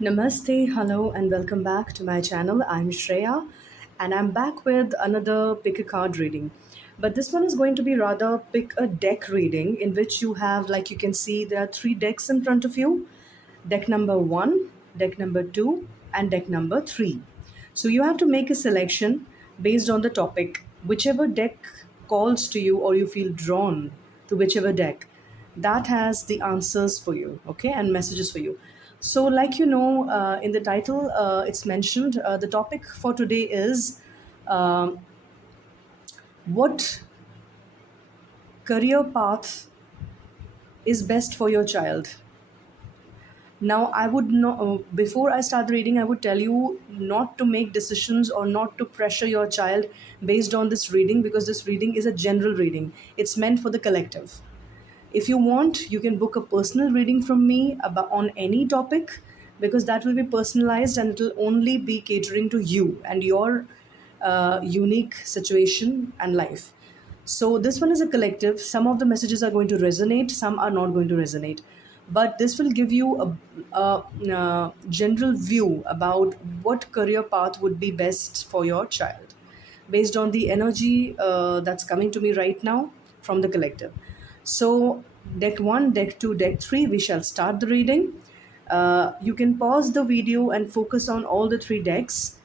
Namaste, hello, and welcome back to my channel. I'm Shreya, and I'm back with another pick a card reading. But this one is going to be rather pick a deck reading, in which you have, like you can see, there are three decks in front of you: deck number one, deck number two, and deck number three. So you have to make a selection based on the topic, whichever deck calls to you or you feel drawn to whichever deck that has the answers for you, okay, and messages for you. So, like in the title, it's mentioned the topic for today is um, what career path is best for your child. Now, I would know before I start the reading, I would tell you not to make decisions or not to pressure your child based on this reading, because this reading is a general reading. It's meant for the collective. If you want, you can book a personal reading from me about on any topic, because that will be personalized and it will only be catering to you and your unique situation and life. So this one is a collective. Some of the messages are going to resonate, some are not going to resonate. But this will give you a general view about what career path would be best for your child based on the energy that's coming to me right now from the collective. So, deck one, deck two, deck three, we shall start the reading. You can pause the video and focus on all the three decks,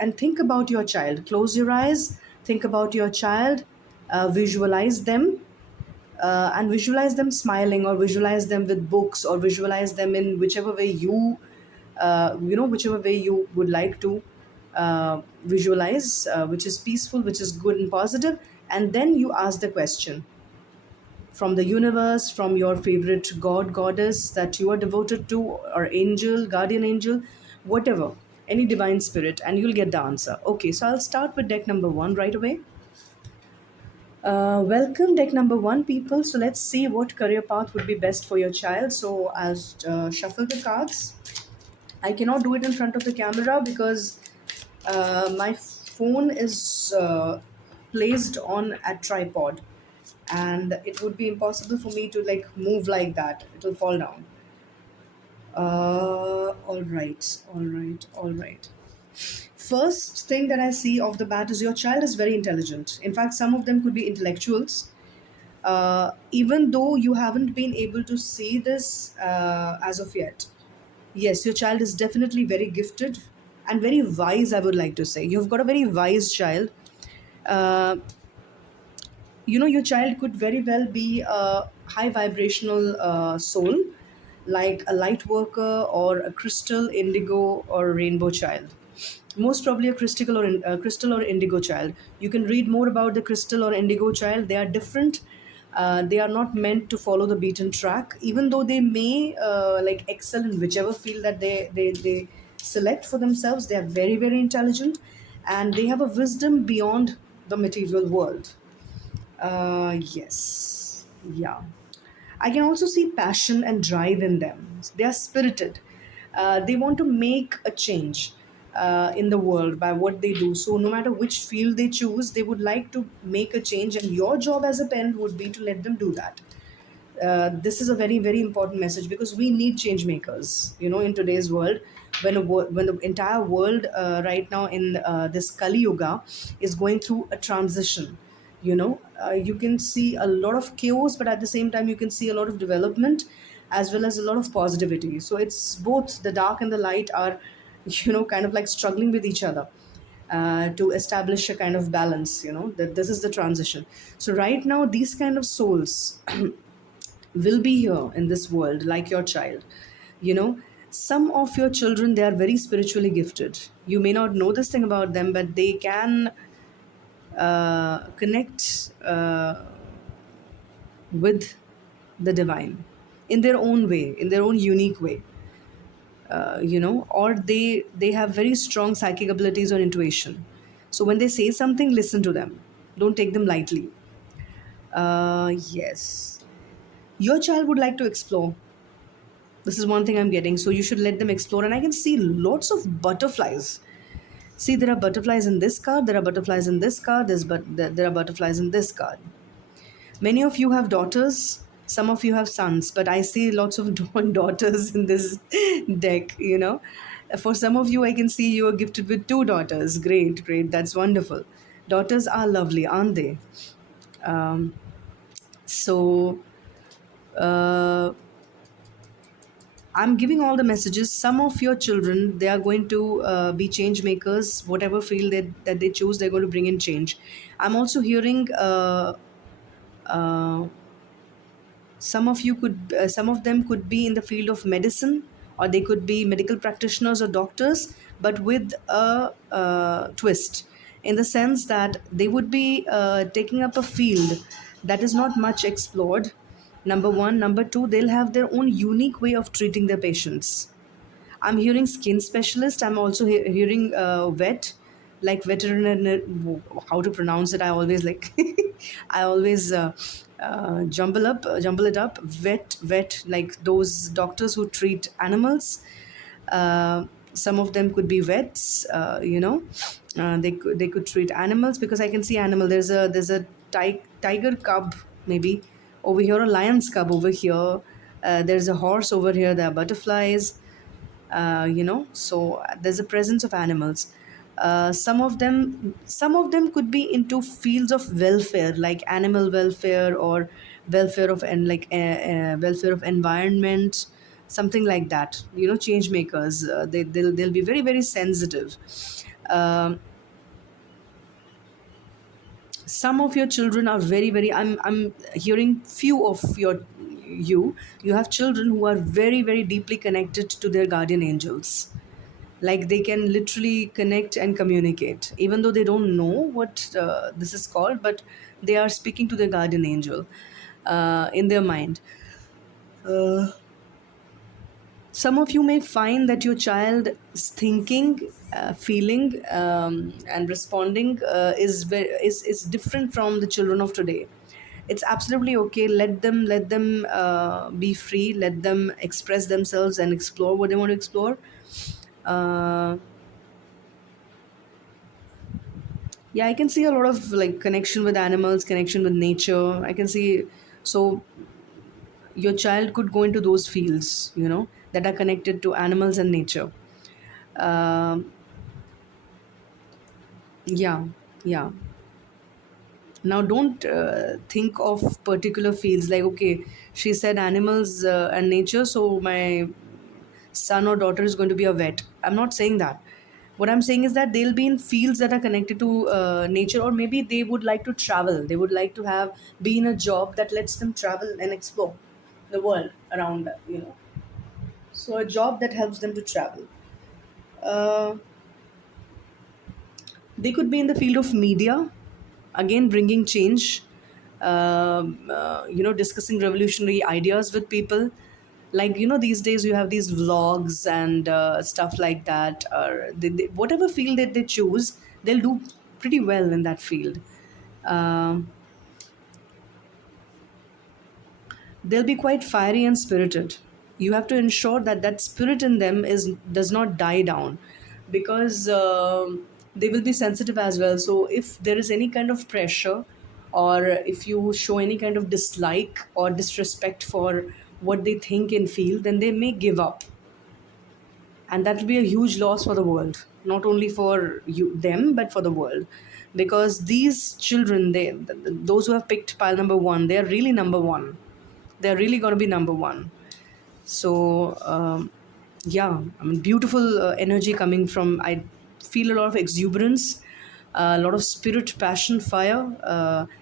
and think about your child. Close your eyes, think about your child, visualize them, and visualize them smiling, or visualize them with books, or visualize them in whichever way whichever way you would like to visualize, which is peaceful, which is good and positive. And then you ask the question from the universe, from your favorite god, goddess that you are devoted to, or angel, guardian angel, whatever, any divine spirit, and you'll get the answer. Okay, so I'll start with deck number one right away. Welcome, deck number one, people. So let's see what career path would be best for your child. So I'll shuffle the cards. I cannot do it in front of the camera because my phone is placed on a tripod, and it would be impossible for me to like move like that. It will fall down. All right, all right, all right. First thing that I see off the bat is your child is very intelligent. In fact, some of them could be intellectuals. Even though you haven't been able to see this as of yet, yes, your child is definitely very gifted and very wise, I would like to say. You've got a very wise child. Uh, your child could very well be a high vibrational soul, like a light worker or a crystal, indigo, or rainbow child. Most probably a crystal or indigo child. You can read more about the crystal or indigo child. They are different. They are not meant to follow the beaten track, even though they may like excel in whichever field that they select for themselves. They are very, very intelligent, and they have a wisdom beyond the material world. Yes. Yeah. I can also see passion and drive in them. They are spirited. They want to make a change in the world by what they do. So, no matter which field they choose, they would like to make a change, and your job as a parent would be to let them do that. This is a very, very important message, because we need change makers, in today's world. When the entire world right now in this Kali Yuga is going through a transition, you can see a lot of chaos, but at the same time you can see a lot of development as well as a lot of positivity. So it's both the dark and the light are kind of like struggling with each other to establish a kind of balance, that this is the transition. So right now these kind of souls will be here in this world, like your child. you know some of your children, they are very spiritually gifted. You may not know this thing about them, but they can connect with the divine in their own way, in their own unique way. Or they have very strong psychic abilities or intuition. So when they say something, listen to them, don't take them lightly. Yes, your child would like to explore. This is one thing I'm getting. So you should let them explore. And I can see lots of butterflies. See, there are butterflies in this card, there are butterflies in this card, there are butterflies in this card. Many of you have daughters. Some of you have sons, but I see lots of daughters in this deck, you know. For some of you, I can see you are gifted with two daughters. Great, great. That's wonderful. Daughters are lovely, aren't they? Um, so, uh, I'm giving all the messages. Some of your children, they are going to be change makers. Whatever field that they choose, they're going to bring in change. I'm also hearing uh, some of them could be in the field of medicine, or they could be medical practitioners or doctors, but with a twist, in the sense that they would be taking up a field that is not much explored. Number one. Number two, they'll have their own unique way of treating their patients. I'm hearing skin specialist. I'm also hearing vet, like veterinary. How to pronounce it? I always like. I always jumble it up. Vet, like those doctors who treat animals. Some of them could be vets. They could treat animals, because I can see animal. There's a tiger cub, maybe over here, a lion's cub over here. There's a horse over here. There are butterflies. So there's a presence of animals. Some of them could be into fields of welfare, like animal welfare, or welfare of and like welfare of environment, something like that. Change makers. They'll be very, very sensitive. um, some of your children are very, very, I'm hearing few of you have children who are very, very deeply connected to their guardian angels. Like, they can literally connect and communicate, even though they don't know what this is called, but they are speaking to their guardian angel in their mind. Some of you may find that your child is thinking, feeling, and responding is different from the children of today. It's absolutely okay. Let them be free. Let them express themselves and explore what they want to explore. Uh, yeah, I can see a lot of like connection with animals, connection with nature. I can see. So your child could go into those fields, that are connected to animals and nature. Um, yeah, yeah. Now, don't think of particular fields like, okay, she said animals and nature, so my son or daughter is going to be a vet. I'm not saying that. What I'm saying is that they'll be in fields that are connected to nature, or maybe they would like to travel. They would like to be in a job that lets them travel and explore the world around them. So a job that helps them to travel. Uh, they could be in the field of media, again bringing change. Discussing revolutionary ideas with people. Like, these days you have these vlogs and stuff like that, or whatever field that they choose, they'll do pretty well in that field. Um, they'll be quite fiery and spirited. You have to ensure that that spirit in them does not die down, because they will be sensitive as well. So if there is any kind of pressure, or if you show any kind of dislike or disrespect for what they think and feel, then they may give up, and that will be a huge loss for the world, not only for them, but for the world. Because these children, those who have picked pile number one, they are really number one. They're really going to be number one. So yeah, I mean, beautiful energy coming from. I feel a lot of exuberance, a lot of spirit, passion, fire,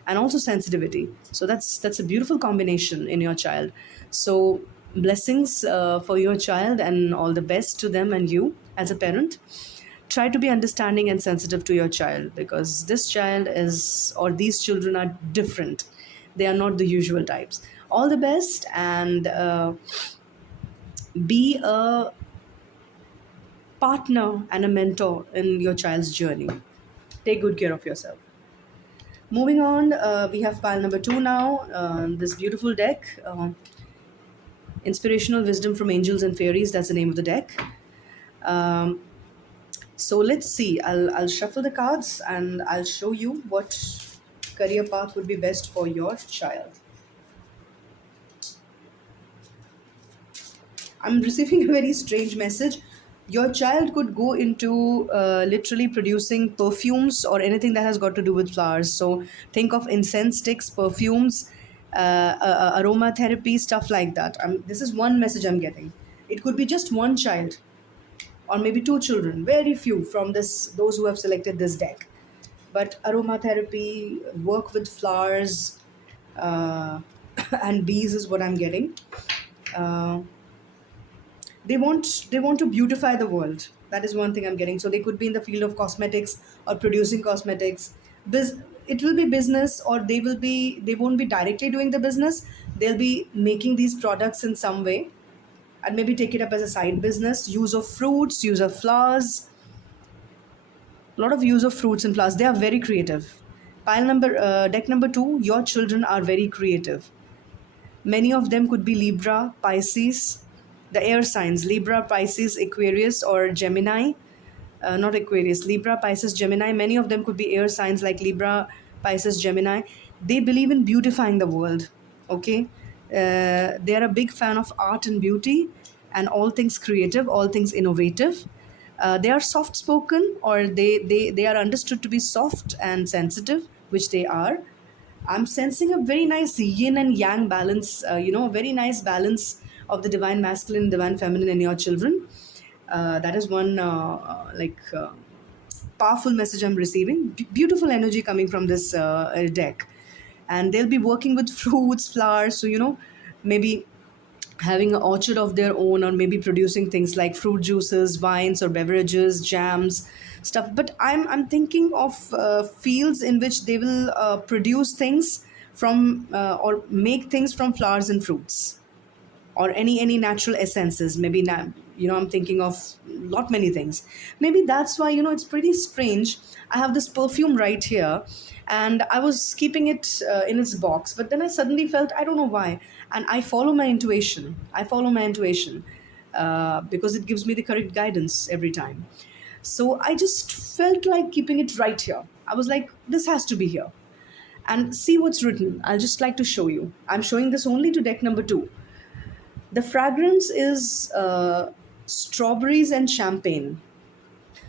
and also sensitivity. So that's a beautiful combination in your child. So blessings for your child, and all the best to them and you as a parent. Try to be understanding and sensitive to your child, because this child is, or these children are different. They are not the usual types. All the best, and be a partner and a mentor in your child's journey. Take good care of yourself. Moving on, we have pile number two now. This beautiful deck, Inspirational Wisdom from Angels and Fairies. That's the name of the deck. Um, so let's see. I'll shuffle the cards and I'll show you what career path would be best for your child. I'm receiving a very strange message. Your child could go into literally producing perfumes or anything that has got to do with flowers. So think of incense sticks, perfumes, aromatherapy, stuff like that. This is one message I'm getting. It could be just one child or maybe two children, very few from this those who have selected this deck. But aromatherapy, work with flowers, uh, and bees is what I'm getting. Uh, they want to beautify the world. That is one thing I'm getting. So they could be in the field of cosmetics or producing cosmetics. It will be business, or they won't be directly doing the business. They'll be making these products in some way and maybe take it up as a side business. Use of fruits, use of flowers, a lot of use of fruits and flowers. They are very creative. Deck number two, your children are very creative. Many of them could be Libra, Pisces, the air signs Libra, Pisces, Aquarius, or Gemini. Not Aquarius, Libra, Pisces, Gemini. Many of them could be air signs like Libra, Pisces, Gemini. They believe in beautifying the world. Okay, they are a big fan of art and beauty, and all things creative, all things innovative. They are soft spoken, or they are understood to be soft and sensitive, which they are. I'm sensing a very nice yin and yang balance, a very nice balance of the divine masculine, divine feminine in your children. That is one powerful message I'm receiving. Beautiful energy coming from this deck. And they'll be working with fruits, flowers. So, maybe having an orchard of their own, or maybe producing things like fruit juices, wines, or beverages, jams, stuff. But I'm thinking of fields in which they will produce things from or make things from flowers and fruits, or any natural essences. Maybe I'm thinking of lot many things. Maybe that's why it's pretty strange. I have this perfume right here, and I was keeping it in its box, but then I suddenly felt, I don't know why. And I follow my intuition because it gives me the correct guidance every time. So I just felt like keeping it right here. I was like, this has to be here. And see what's written. I'll just like to show you. I'm showing this only to deck number two. The fragrance is strawberries and champagne.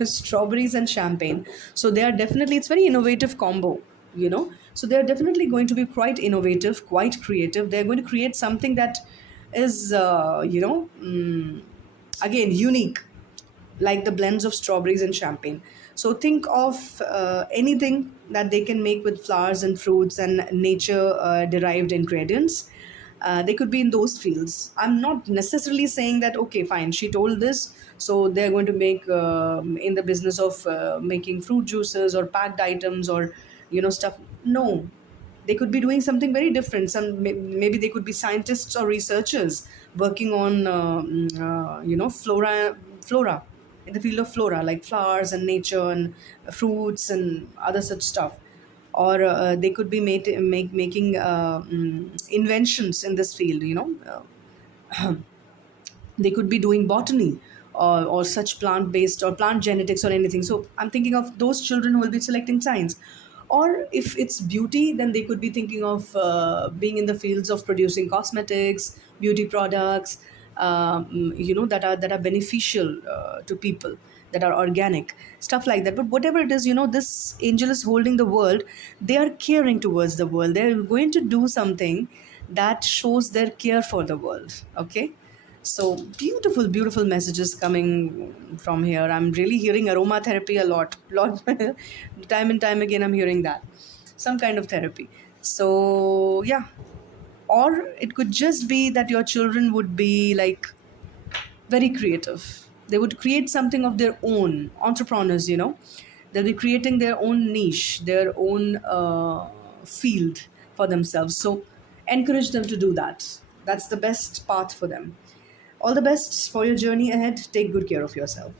Strawberries and champagne. So they are definitely, it's very innovative combo. So they're definitely going to be quite innovative, quite creative. They're going to create something that is, again, unique, like the blends of strawberries and champagne. So think of anything that they can make with flowers and fruits and nature derived ingredients. They could be in those fields. I'm not necessarily saying that, okay, fine, she told this, so they're going to make in the business of making fruit juices or packed items or, stuff. No, they could be doing something very different. Maybe they could be scientists or researchers working on flora in the field of flora, like flowers and nature and fruits and other such stuff. Or they could be making inventions in this field. They could be doing botany, or such plant based or plant genetics or anything. So I'm thinking of those children who will be selecting science. Or if it's beauty, then they could be thinking of being in the fields of producing cosmetics, beauty products, that are beneficial to people, that are organic, stuff like that. But whatever it is, this angel is holding the world. They are caring towards the world. They're going to do something that shows their care for the world. Okay, so beautiful, beautiful messages coming from here. I'm really hearing aromatherapy a lot. Time and time again, I'm hearing that. Some kind of therapy. So, yeah. Or it could just be that your children would be like very creative. They would create something of their own, entrepreneurs. They'll be creating their own niche, their own field for themselves. So, encourage them to do that. That's the best path for them. All the best for your journey ahead. Take good care of yourself.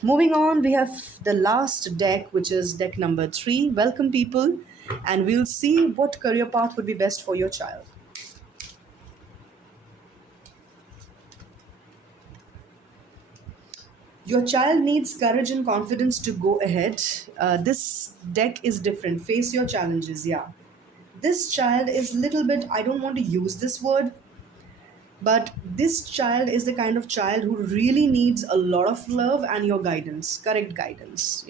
Moving on, we have the last deck, which is deck number three. Welcome, people, and we'll see what career path would be best for your child. Your child needs courage and confidence to go ahead. This deck is different. Face your challenges. Yeah. This child is little bit, I don't want to use this word, But this child is the kind of child who really needs a lot of love and your guidance, correct guidance,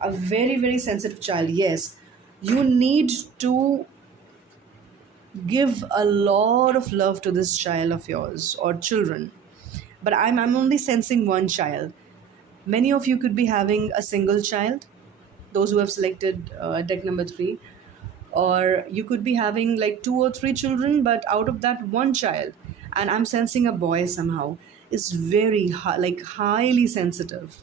a very, very sensitive child. Yes, you need to give a lot of love to this child of yours or children. But I'm only sensing one child. Many of you could be having a single child, those who have selected deck number 3, or you could be having like 2 or 3 children, but out of that one child, and I'm sensing a boy somehow, is very like highly sensitive,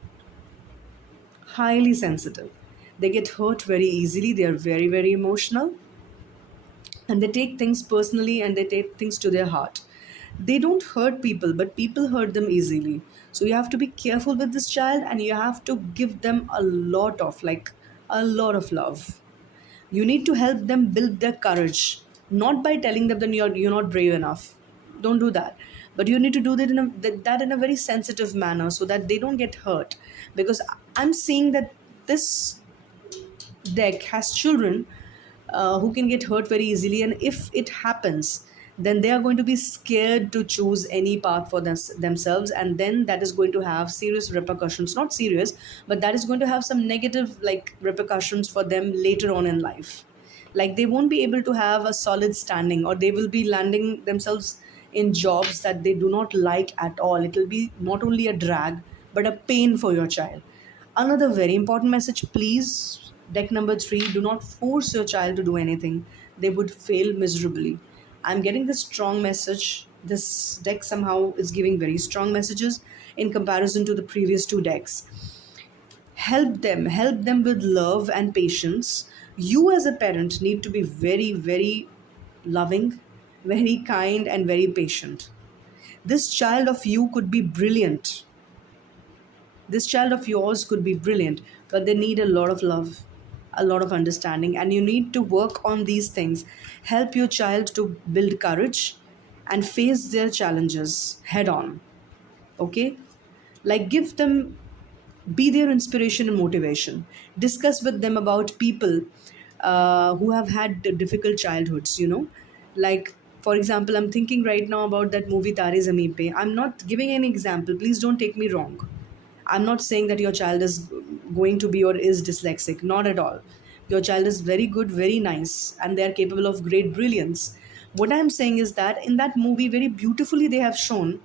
highly sensitive. They get hurt very easily. They are very, very emotional, and they take things personally and they take things to their heart. They don't hurt people, but people hurt them easily. So you have to be careful with this child, and you have to give them a lot of, like, a lot of love. You need to help them build their courage, not by telling them that you're not brave enough. Don't do that. But you need to do that in a very sensitive manner so that they don't get hurt. Because I'm seeing that this deck has children who can get hurt very easily, and if it happens, then they are going to be scared to choose any path for themselves, and then that is going to have serious repercussions. Not serious, but that is going to have some negative, like, repercussions for them later on in life. Like, they won't be able to have a solid standing, or they will be landing themselves in jobs that they do not like at all. It will be not only a drag, but a pain for your child. Another very important message, please, deck number 3, do not force your child to do anything. They would fail miserably. I'm getting this strong message. This deck somehow is giving very strong messages in comparison to the previous 2 decks. Help them with love and patience. You, as a parent, need to be very, very loving, very kind, and very patient. This child of you could be brilliant. This child of yours could be brilliant, but they need a lot of love, a lot of understanding, and you need to work on these things. Help your child to build courage and face their challenges head on. Okay? Like, give them, be their inspiration and motivation. Discuss with them about people who have had difficult childhoods. Like, for example, I'm thinking right now about that movie Tare Zameen Pe. I'm not giving any example. Please don't take me wrong. I'm not saying that your child is going to be or is dyslexic. Not at all. Your child is very good, very nice, and they are capable of great brilliance. What I'm saying is that in that movie, very beautifully, they have shown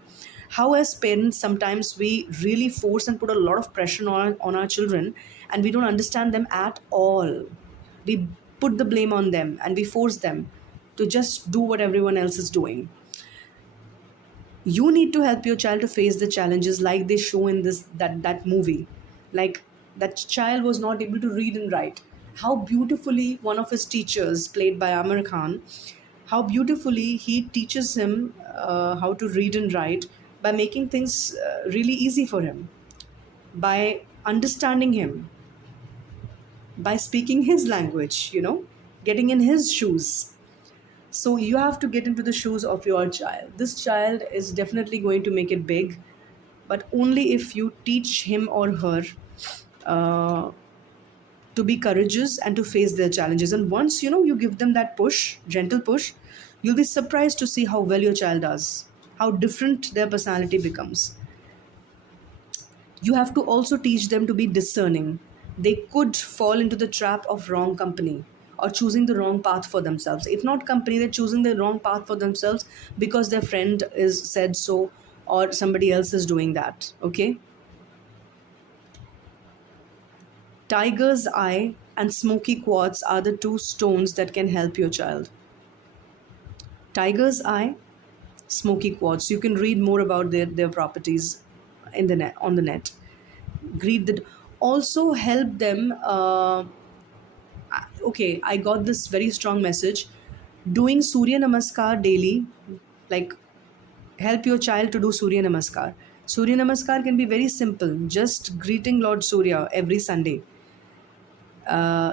how, as parents, sometimes we really force and put a lot of pressure on our children, and we don't understand them at all. We put the blame on them and we force them to just do what everyone else is doing. You need to help your child to face the challenges like they show in that movie. Like, that child was not able to read and write. How beautifully one of his teachers, played by Amir Khan, how beautifully he teaches him how to read and write by making things really easy for him, by understanding him, by speaking his language, getting in his shoes. So you have to get into the shoes of your child. This child is definitely going to make it big, but only if you teach him or her uh, to be courageous and to face their challenges. And once you give them that push, gentle push, you'll be surprised to see how well your child does, how different their personality becomes. You have to also teach them to be discerning. They could fall into the trap of wrong company or choosing the wrong path for themselves. If not company, they're choosing the wrong path for themselves because their friend is said so, or somebody else is doing that. Okay? Tiger's eye and smoky quartz are the 2 stones that can help your child. Tiger's eye, smoky quartz. You can read more about their properties in the net, on the net. Greet the, also help them. Okay, I got this very strong message. Doing Surya Namaskar daily, like, help your child to do Surya Namaskar. Surya Namaskar can be very simple, just greeting Lord Surya every Sunday.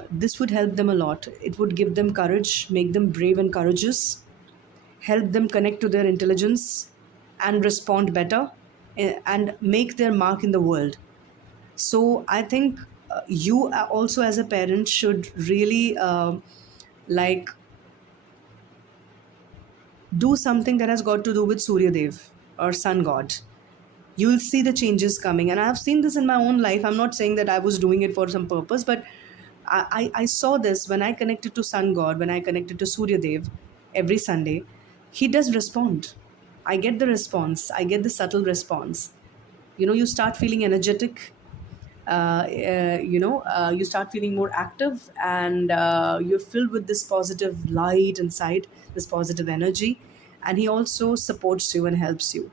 This would help them a lot. It would give them courage, make them brave and courageous, help them connect to their intelligence and respond better, and make their mark in the world. So I think you also, as a parent, should really like Do something that has got to do with Surya Dev or Sun God. You'll see the changes coming. And I've seen this in my own life. I'm not saying that I was doing it for some purpose, but I saw this when I connected to Sun God, when I connected to Surya Dev every Sunday. He does respond. I get the response, I get the subtle response. You start feeling energetic. You start feeling more active, and you're filled with this positive light inside, this positive energy. And he also supports you and helps you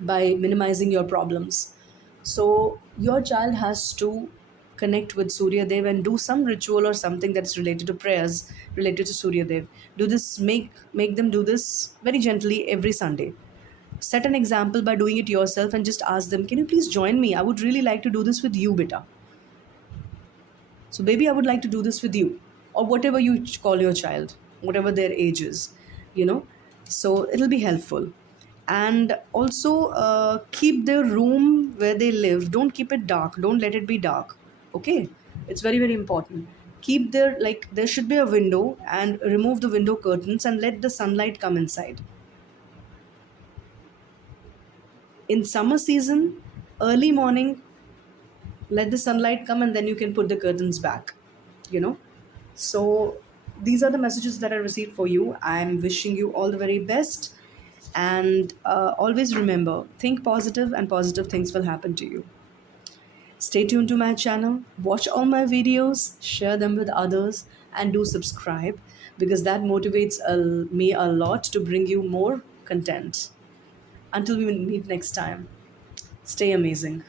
by minimizing your problems. So your child has to connect with Surya Dev and do some ritual or something that's related to prayers, related to Surya Dev. Do this, make them do this very gently every Sunday. Set an example by doing it yourself and just ask them, can you please join me? I would really like to do this with you, beta. So, baby, I would like to do this with you, or whatever you call your child, whatever their age is, you know. So, it'll be helpful. And also, keep the room where they live. Don't keep it dark. Don't let it be dark. Okay? It's very, very important. Keep there, like, there should be a window, and remove the window curtains and let the sunlight come inside. In summer season, early morning, let the sunlight come, and then you can put the curtains back, you know. So these are the messages that I received for you. I'm wishing you all the very best. And always remember, think positive, and positive things will happen to you. Stay tuned to my channel, watch all my videos, share them with others, and do subscribe, because that motivates me a lot to bring you more content. Until we meet next time, stay amazing.